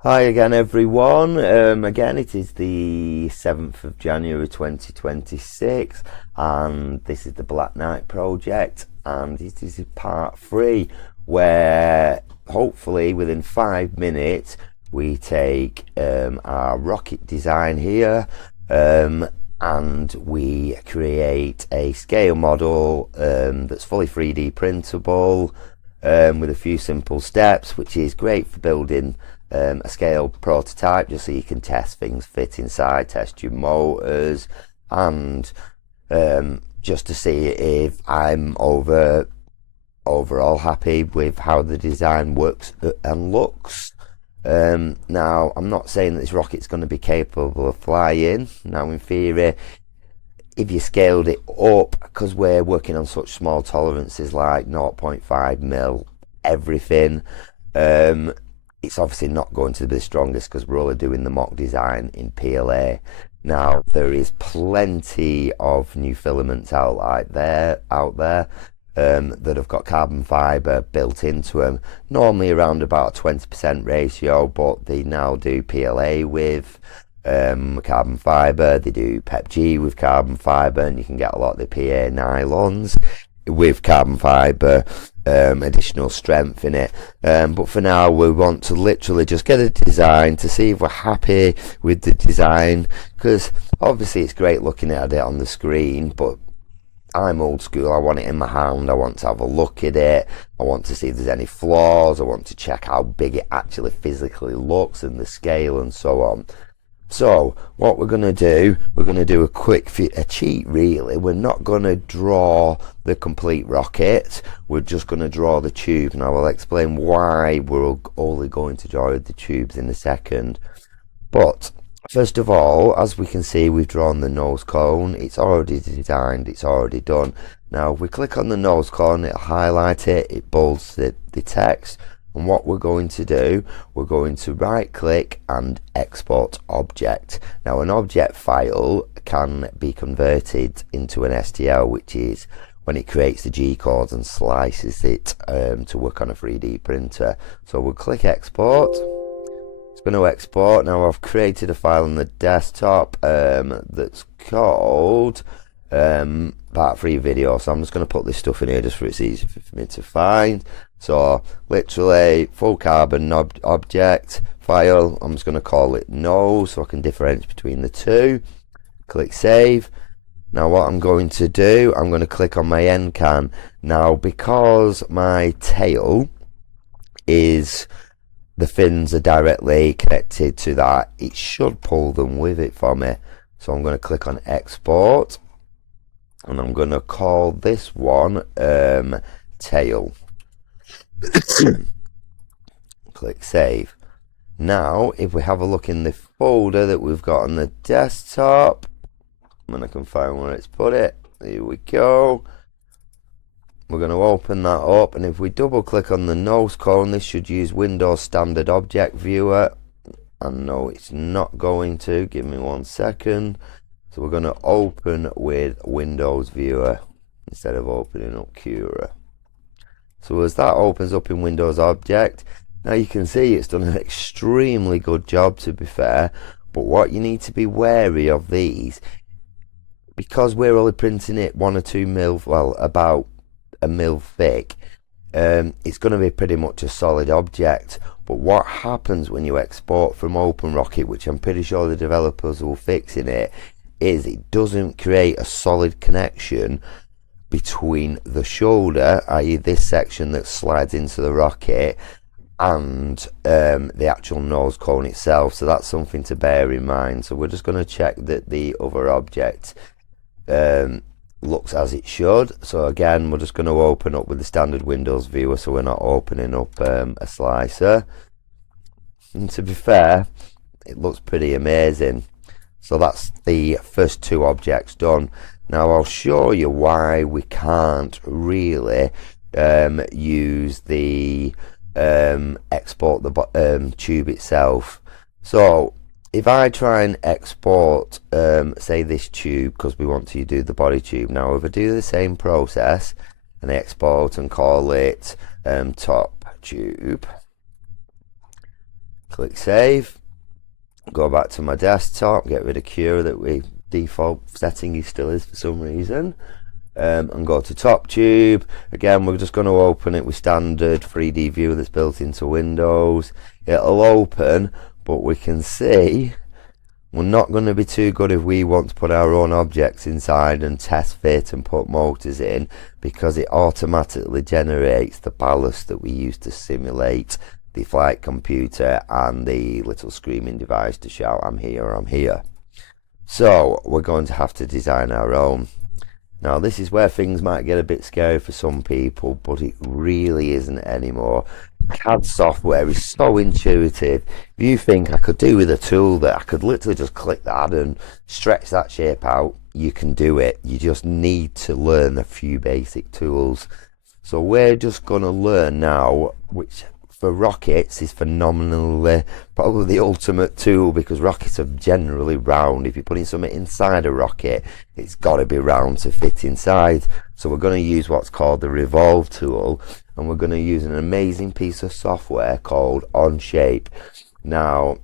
Hi again, everyone. Again, it is the 7th of January 2026, and this is the Black Knight project, and it is part 3, where hopefully within 5 minutes we take our rocket design here and we create a scale model that's fully 3D printable with a few simple steps, which is great for building a scale prototype just so you can test things fit inside, test your motors, and just to see if I'm overall happy with how the design works and looks. Now, I'm not saying that this rocket's going to be capable of flying. Now, in theory, if you scaled it up, because we're working on such small tolerances like 0.5 mil everything, it's obviously not going to be the strongest because we're only doing the mock design in PLA. Now, there is plenty of new filaments out there that have got carbon fibre built into them, normally around about a 20% ratio, but they now do PLA with carbon fibre, they do PEPG with carbon fibre, and you can get a lot of the PA nylons with carbon fibre additional strength in it. But for now, we want to literally just get a design to see if we're happy with the design, because obviously it's great looking at it on the screen, but I'm old school. I want it in my hand. I want to have a look at it. I want to see if there's any flaws. I want to check how big it actually physically looks and the scale and so on. So what we're going to do a cheat really. We're not going to draw the complete rocket. We're just going to draw the tube. And I will explain why we're only going to draw the tubes in a second. But first of all, as we can see, we've drawn the nose cone. It's already designed, it's already done. Now, if we click on the nose cone, it'll highlight it, it bolds the text. And what we're going to do, we're going to right click and export object. Now, an object file can be converted into an STL, which is when it creates the G codes and slices it to work on a 3D printer. So we'll click export. It's going to export. Now I've created a file on the desktop that's called part 3 video, so I'm just going to put this stuff in here just for it's easy for me to find. So literally full carbon object file. I'm just going to call it nose so I can differentiate between the two. Click save. Now what I'm going to do, I'm going to click on my end can. Now because my tail is, the fins are directly connected to that, it should pull them with it for me. So I'm going to click on export and I'm going to call this one tail. Click save. Now if we have a look in the folder that we've got on the desktop, and I can find where it's put it, here we go. We're going to open that up, and if we double click on the nose cone, this should use Windows Standard Object Viewer. And no, it's not going to. Give me 1 second. So we're going to open with Windows Viewer instead of opening up Cura. So as that opens up in Windows Object, now you can see it's done an extremely good job, to be fair. But what you need to be wary of these, because we're only printing it 1 or 2 mil, well, about a mil thick, it's going to be pretty much a solid object. But what happens when you export from OpenRocket, which I'm pretty sure the developers will fix in it, is it doesn't create a solid connection between the shoulder, i.e. this section that slides into the rocket, and the actual nose cone itself. So that's something to bear in mind. So we're just going to check that the other object looks as it should. So again, we're just going to open up with the standard Windows viewer, so we're not opening up a slicer. And to be fair, it looks pretty amazing. So that's the first 2 objects done. Now I'll show you why we can't really use the export the tube itself. So if I try and export say this tube, because we want to do the body tube, now if I do the same process and export and call it top tube, Click save. Go back to my desktop, get rid of Cura that we default setting still is for some reason, and go to top tube. Again, we're just going to open it with standard 3D view that's built into Windows. It'll open, but we can see we're not going to be too good if we want to put our own objects inside and test fit and put motors in, because it automatically generates the ballast that we use to simulate the flight computer and the little screaming device to shout, I'm here, I'm here. So we're going to have to design our own. Now this is where things might get a bit scary for some people, but it really isn't anymore. CAD software is so intuitive. If you think I could do with a tool that I could literally just click that and stretch that shape out, you can do it. You just need to learn a few basic tools. So we're just going to learn now, which for rockets is phenomenally probably the ultimate tool, because rockets are generally round. If you're putting something inside a rocket, it's got to be round to fit inside. So we're going to use what's called the revolve tool, and we're going to use an amazing piece of software called Onshape. Now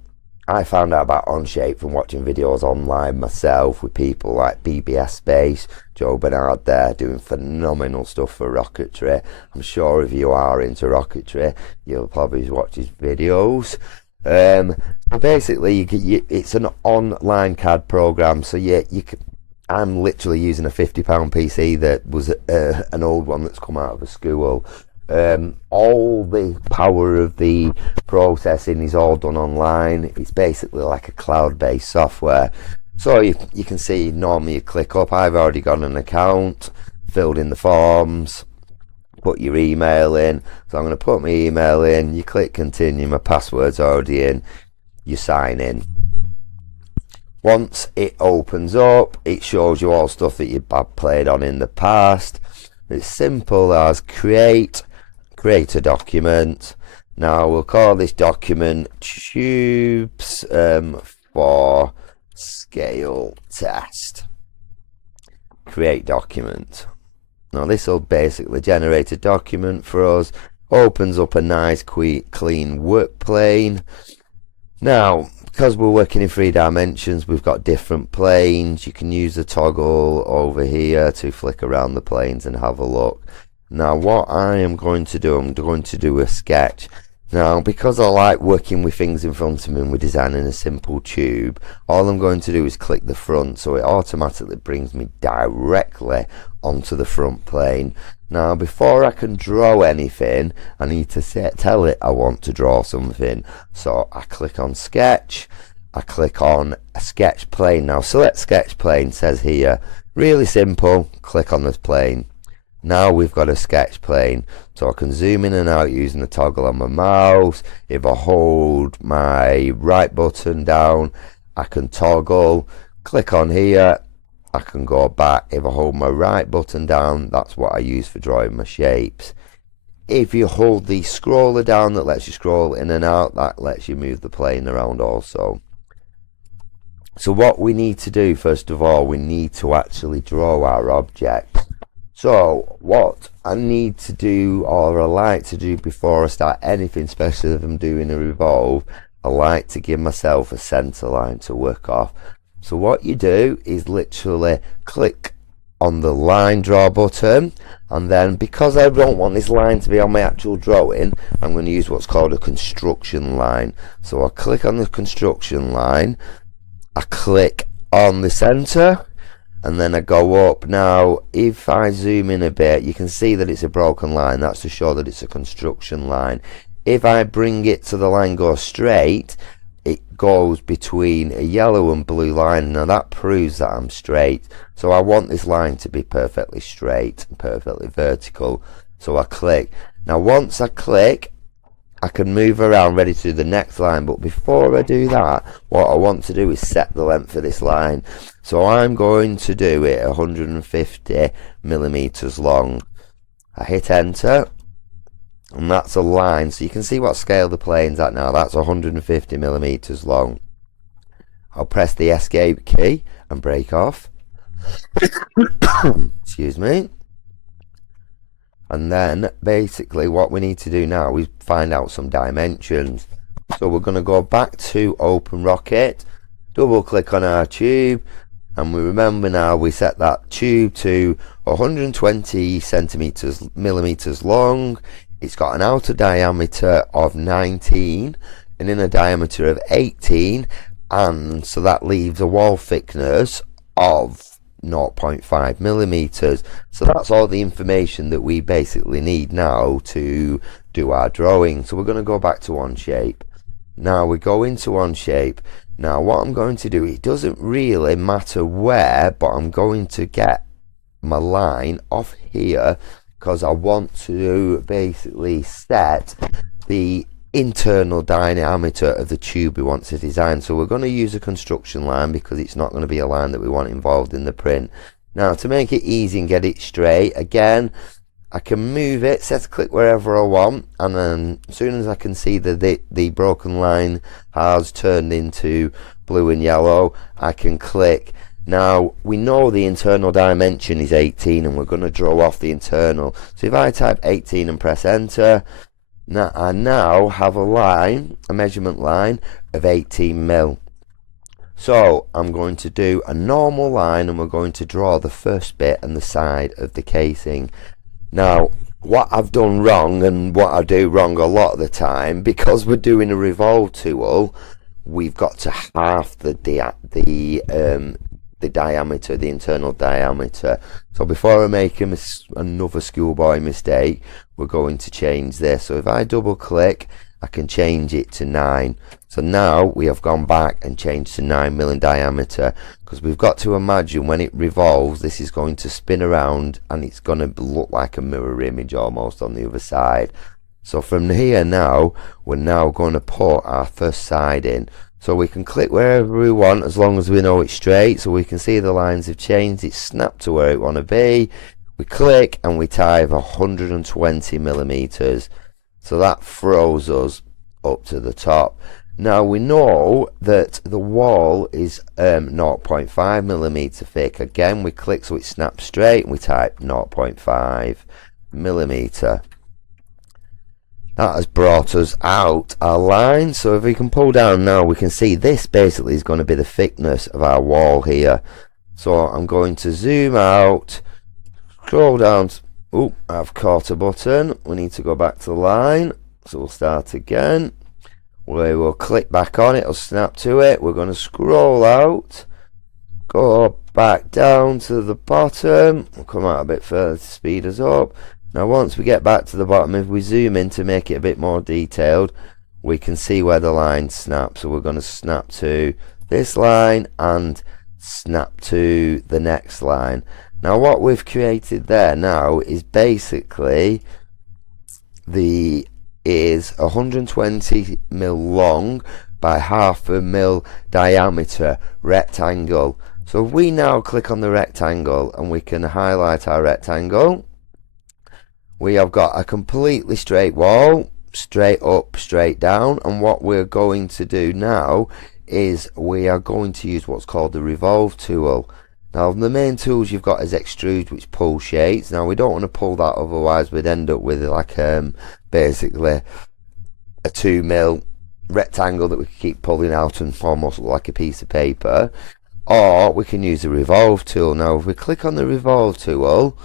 I found out about Onshape from watching videos online myself with people like BBS Space, Joe Bernard there doing phenomenal stuff for Rocketry. I'm sure if you are into Rocketry, you'll probably watch his videos. So basically, it's an online CAD program. So I'm literally using a £50 PC that was an old one that's come out of a school. All the power of the processing is all done online. It's basically like a cloud-based software. So you can see normally you click up, I've already got an account, filled in the forms, put your email in. So I'm going to put my email in, you click continue, my password's already in, you sign in. Once it opens up, it shows you all stuff that you've played on in the past. It's simple as create a document. Now we'll call this document tubes for scale test. Create document. Now this will basically generate a document for us, opens up a nice clean work plane. Now because we're working in 3 dimensions, we've got different planes. You can use the toggle over here to flick around the planes and have a look. Now what I am going to do, I'm going to do a sketch. Now because I like working with things in front of me and we're designing a simple tube, all I'm going to do is click the front, so it automatically brings me directly onto the front plane. Now before I can draw anything, I need to tell it I want to draw something. So I click on sketch, I click on a sketch plane. Now select sketch plane, says here, really simple, click on this plane. Now we've got a sketch plane, so I can zoom in and out using the toggle on my mouse. If I hold my right button down, I can toggle, click on here, I can go back. If I hold my right button down, that's what I use for drawing my shapes. If you hold the scroller down, that lets you scroll in and out, that lets you move the plane around also. So what we need to do, first of all, we need to actually draw our object. So what I need to do, or I like to do before I start anything, especially if I'm doing a revolve, I like to give myself a center line to work off. So what you do is literally click on the line draw button, and then because I don't want this line to be on my actual drawing, I'm going to use what's called a construction line. So I click on the construction line, I click on the center, and then I go up. Now if I zoom in a bit, you can see that it's a broken line. That's to show that it's a construction line. If I bring it to the line go straight, it goes between a yellow and blue line. Now that proves that I'm straight, so I want this line to be perfectly straight and perfectly vertical. So I click. Now once I click, I can move around ready to do the next line, but before I do that, what I want to do is set the length of this line. So I'm going to do it 150 millimeters long. I hit enter, and that's a line, so you can see what scale the plane's at now. That's 150 millimeters long. I'll press the escape key and break off. Excuse me. And then basically what we need to do now is find out some dimensions. So we're going to go back to OpenRocket, double click on our tube, and we remember now we set that tube to 120 millimeters long. It's got an outer diameter of 19, an inner diameter of 18, and so that leaves a wall thickness of 0.5 millimeters. So that's all the information that we basically need now to do our drawing. So we're going to go back to Onshape. Now we go into Onshape. Now what I'm going to do, it doesn't really matter where, but I'm going to get my line off here because I want to basically set the internal diameter of the tube we want to design. So we're going to use a construction line because it's not going to be a line that we want involved in the print. Now to make it easy and get it straight, again I can move it, set a click wherever I want, and then as soon as I can see that the broken line has turned into blue and yellow, I can click. Now we know the internal dimension is 18 and we're going to draw off the internal. So if I type 18 and press enter, now I now have a line, a measurement line of 18 mil. So I'm going to do a normal line and we're going to draw the first bit and the side of the casing. Now what I've done wrong, and what I do wrong a lot of the time, because we're doing a revolve tool, we've got to half the diameter, the internal diameter. So before I make another schoolboy mistake, we're going to change this. So if I double click, I can change it to 9. So now we have gone back and changed to 9 mil in diameter, because we've got to imagine when it revolves, this is going to spin around and it's going to look like a mirror image almost on the other side. So from here now, we're now going to put our first side in. So we can click wherever we want as long as we know it's straight. So we can see the lines have changed, it's snapped to where it want to be. We click and we type 120 millimeters. So that throws us up to the top. Now we know that the wall is 0.5 millimeter thick. Again, we click so it snaps straight and we type 0.5 millimeter. That has brought us out our line. So if we can pull down now, we can see this basically is going to be the thickness of our wall here. So I'm going to zoom out, scroll down. Oh, I've caught a button. We need to go back to the line. So we'll start again. We will click back on it, it'll snap to it. We're going to scroll out, go back down to the bottom. We'll come out a bit further to speed us up. Now once we get back to the bottom, if we zoom in to make it a bit more detailed, we can see where the line snaps. So we're going to snap to this line and snap to the next line. Now what we've created there now is basically is 120 mil long by half a mil diameter rectangle. So if we now click on the rectangle and we can highlight our rectangle, we have got a completely straight wall, straight up, straight down. And what we're going to do now is we are going to use what's called the revolve tool. Now the main tools you've got is extrude, which pulls shapes. Now we don't want to pull that, otherwise we'd end up with like basically a 2 mil rectangle that we can keep pulling out and almost look like a piece of paper. Or we can use the revolve tool. Now if we click on the revolve tool,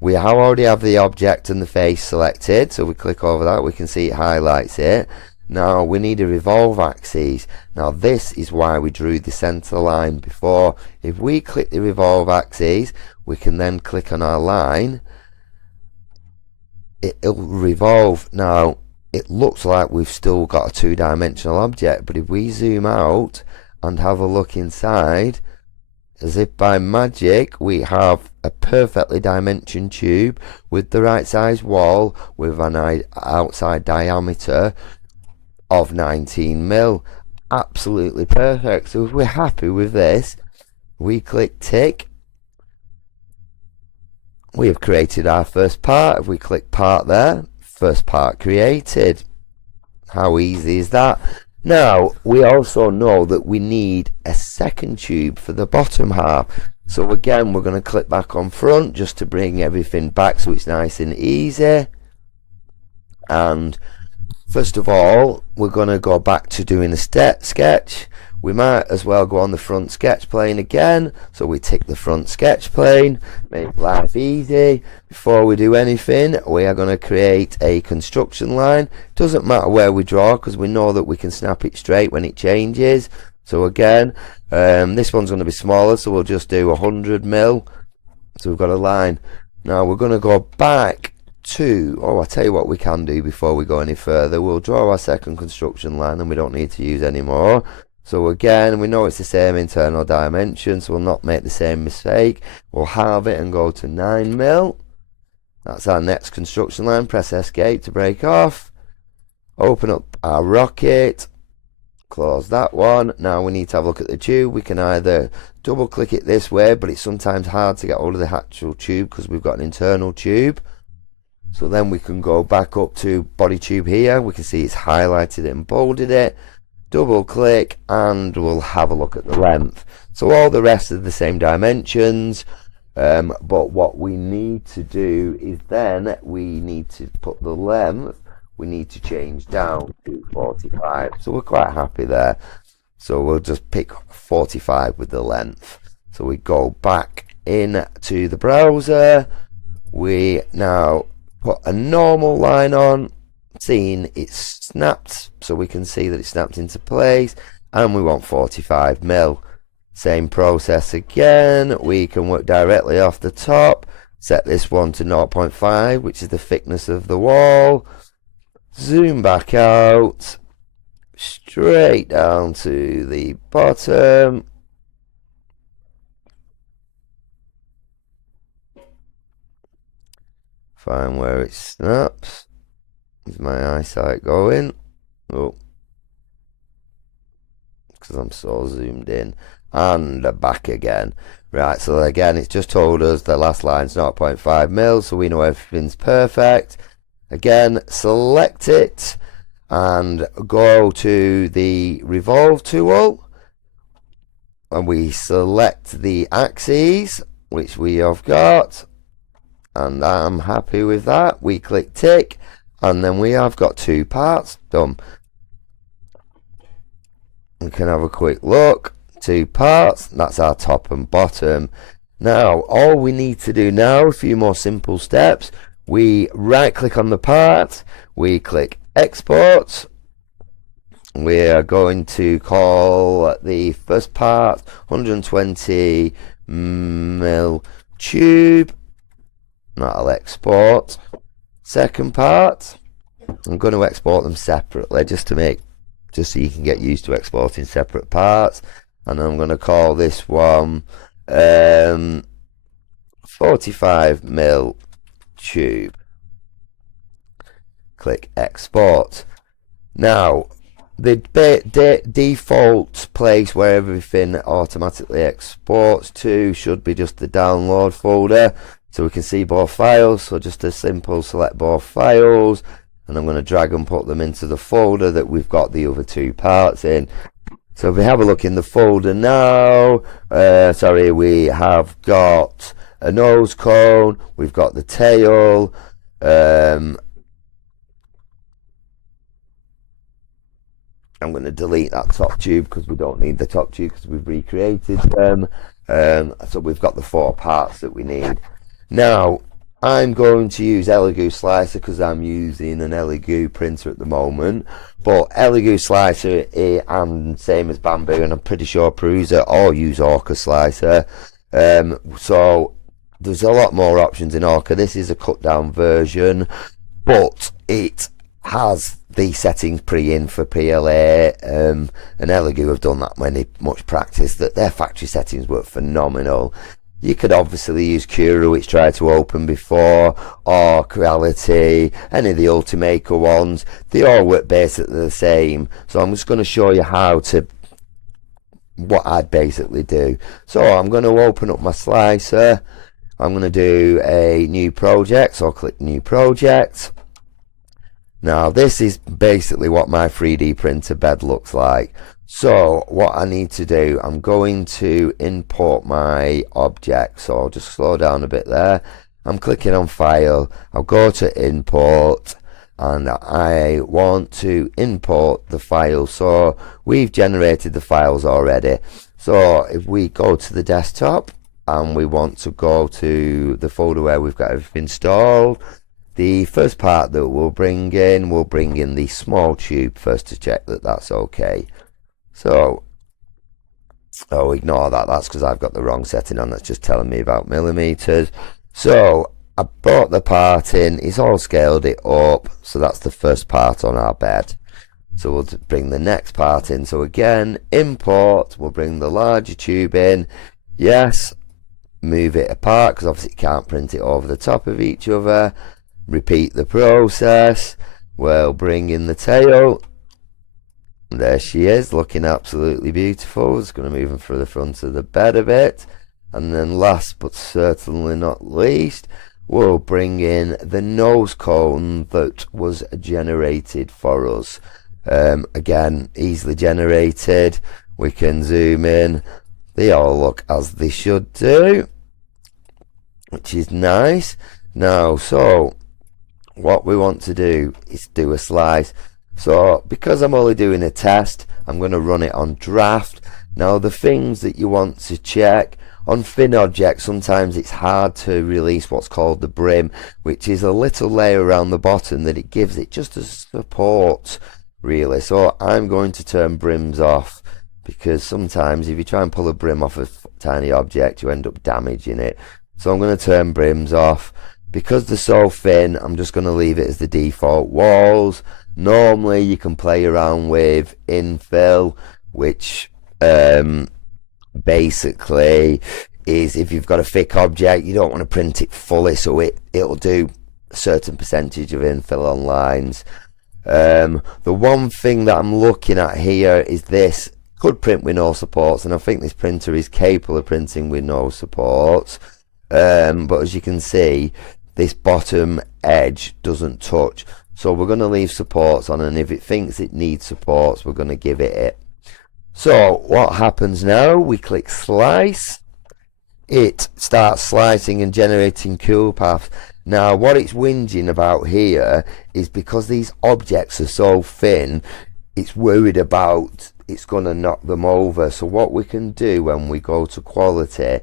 we already have the object and the face selected, so we click over that, we can see it highlights it. Now we need a revolve axis. Now this is why we drew the center line before. If we click the revolve axis, we can then click on our line. It'll revolve. Now it looks like we've still got a two-dimensional object, but if we zoom out and have a look inside, as if by magic, we have a perfectly dimensioned tube with the right size wall with an outside diameter of 19 mil. Absolutely perfect. So if we're happy with this, we click tick. We have created our first part. If we click part there, first part created. How easy is that? Now we also know that we need a second tube for the bottom half. So again, we're going to click back on front just to bring everything back so it's nice and easy. And First of all, we're going to go back to doing the sketch. We might as well go on the front sketch plane again, so we tick the front sketch plane, make life easy. Before we do anything, we are going to create a construction line. Doesn't matter where we draw, because we know that we can snap it straight when it changes. So again, this one's going to be smaller, so we'll just do 100 mil. So we've got a line. Now we're going to go back to, I'll tell you what we can do before we go any further. We'll draw our second construction line, and we don't need to use any more. So again, we know it's the same internal dimension, so we'll not make the same mistake. We'll halve it and go to 9 mil. That's our next construction line. Press escape to break off. Open up our rocket. Close that one. Now we need to have a look at the tube. We can either double click it this way, but it's sometimes hard to get hold of the actual tube because we've got an internal tube. So then we can go back up to body tube here. We can see it's highlighted it and bolded it. Double click and we'll have a look at the length. So all the rest are the same dimensions, but what we need to do is then we need to put the length, we need to change down to 45. So we're quite happy there. So we'll just pick 45 with the length. So we go back in to the browser. We now put a normal line on, seeing it's snapped, so we can see that it snapped into place, and we want 45 mil. Same process again. We can work directly off the top, set this one to 0.5, which is the thickness of the wall. Zoom back out, straight down to the bottom. Find where it snaps. Is my eyesight going? Oh, because I'm so zoomed in. And back again. Right, so again, it's just told us the last line's 0.5 mil, so we know everything's perfect. Again, select it and go to the revolve tool, and we select the axes, which we have got, and I'm happy with that. We click tick, and then we have got two parts done. We can have a quick look. Two parts, that's our top and bottom. Now all we need to do now, a few more simple steps. We right click on the part, we click export. We are going to call the first part 120 mil tube. That'll export. Second part, I'm going to export them separately just so you can get used to exporting separate parts. And I'm going to call this one 45 mil tube. Click export. Now the default place where everything automatically exports to should be just the download folder, so we can see both files. So just a simple select both files, and I'm going to drag and put them into the folder that we've got the other two parts in. So if we have a look in the folder now, we have got a nose cone, we've got the tail, I'm going to delete that top tube because we don't need the top tube because we've recreated them. So we've got the four parts that we need. Now I'm going to use Elegoo Slicer because I'm using an Elegoo printer at the moment. But Elegoo Slicer and same as Bamboo, and I'm pretty sure Prusa all use Orca Slicer. So there's a lot more options in Orca. This is a cut down version, but it has the settings pre-in for PLA, and Elegoo have done that much practice that their factory settings work phenomenal. You could obviously use Cura, which tried to open before, or Creality, any of the Ultimaker ones. They all work basically the same. So I'm just going to show you what I'd basically do. So I'm going to open up my slicer. I'm going to do a new project. So I'll click new project. Now this is basically what my 3D printer bed looks like. So what I need to do, I'm going to import my object. So I'll just slow down a bit there. I'm clicking on file, I'll go to import, and I want to import the file. So we've generated the files already. So if we go to the desktop and we want to go to the folder where we've got everything installed, the first part that we'll bring in the small tube first to check that that's okay. So ignore that, that's because I've got the wrong setting on, that's just telling me about millimeters. So I brought the part in, it's all scaled it up, so that's the first part on our bed. So we'll bring the next part in. So again, import, we'll bring the larger tube in, yes, move it apart because obviously you can't print it over the top of each other. Repeat the process, we'll bring in the tail. There she is, looking absolutely beautiful. Just going to move them through the front of the bed a bit. And then last but certainly not least, we'll bring in the nose cone that was generated for us. Again, easily generated. We can zoom in. They all look as they should do, which is nice. Now, so what we want to do is do a slice. So because I'm only doing a test, I'm going to run it on draft. Now the things that you want to check on thin objects, sometimes it's hard to release what's called the brim, which is a little layer around the bottom that it gives it just as support really. So I'm going to turn brims off, because sometimes if you try and pull a brim off a tiny object you end up damaging it. So I'm going to turn brims off. Because they're so thin, I'm just going to leave it as the default walls. Normally you can play around with infill, which basically is if you've got a thick object, you don't want to print it fully, so it'll do a certain percentage of infill on lines. The one thing that I'm looking at here is this could print with no supports, and I think this printer is capable of printing with no supports, but as you can see, this bottom edge doesn't touch, so we're going to leave supports on, and if it thinks it needs supports we're going to give it. So what happens now, we click slice, it starts slicing and generating cool paths. Now what it's whinging about here is because these objects are so thin, it's worried about it's going to knock them over. So what we can do when we go to quality,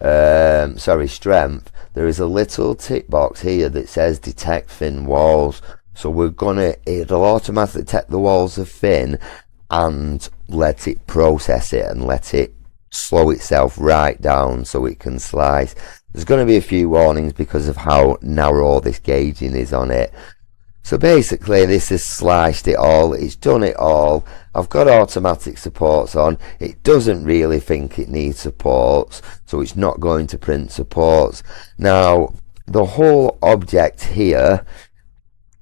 strength, there is a little tick box here that says detect thin walls. So it'll automatically detect the walls are thin and let it process it and let it slow itself right down so it can slice. There's going to be a few warnings because of how narrow this gauging is on it. So basically this has sliced it all, it's done it all. I've got automatic supports on. It doesn't really think it needs supports, so it's not going to print supports. Now the whole object here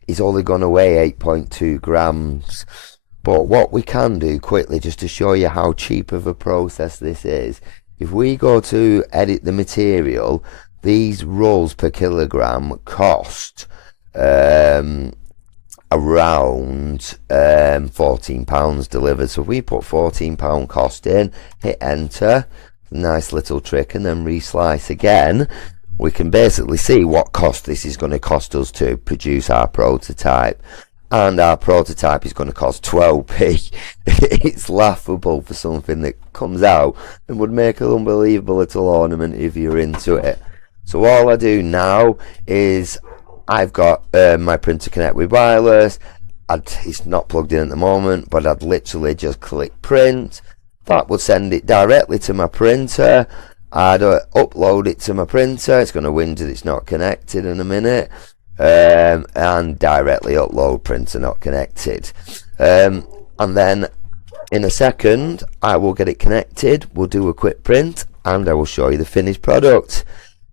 is only going to weigh 8.2 grams. But what we can do quickly, just to show you how cheap of a process this is, if we go to edit the material, these rolls per kilogram cost around £14 delivered. So if we put £14 cost in, hit enter, nice little trick, and then reslice again, we can basically see what cost this is going to cost us to produce our prototype. And our prototype is going to cost 12p. It's laughable for something that comes out and would make an unbelievable little ornament if you're into it. So all I do now is I've got my printer connect with wireless. It's not plugged in at the moment, but I'd literally just click print. That would send it directly to my printer. I'd upload it to my printer. It's going to whinge that it's not connected in a minute. And directly upload printer not connected, and then in a second I will get it connected, we'll do a quick print, and I will show you the finished product.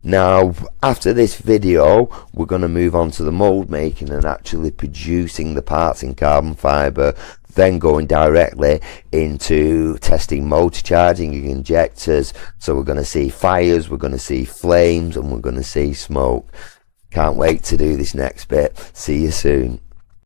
Now after this video we're going to move on to the mold making and actually producing the parts in carbon fibre, then going directly into testing motor charging and injectors. So we're going to see fires, we're going to see flames, and we're going to see smoke. Can't wait to do this next bit. See you soon.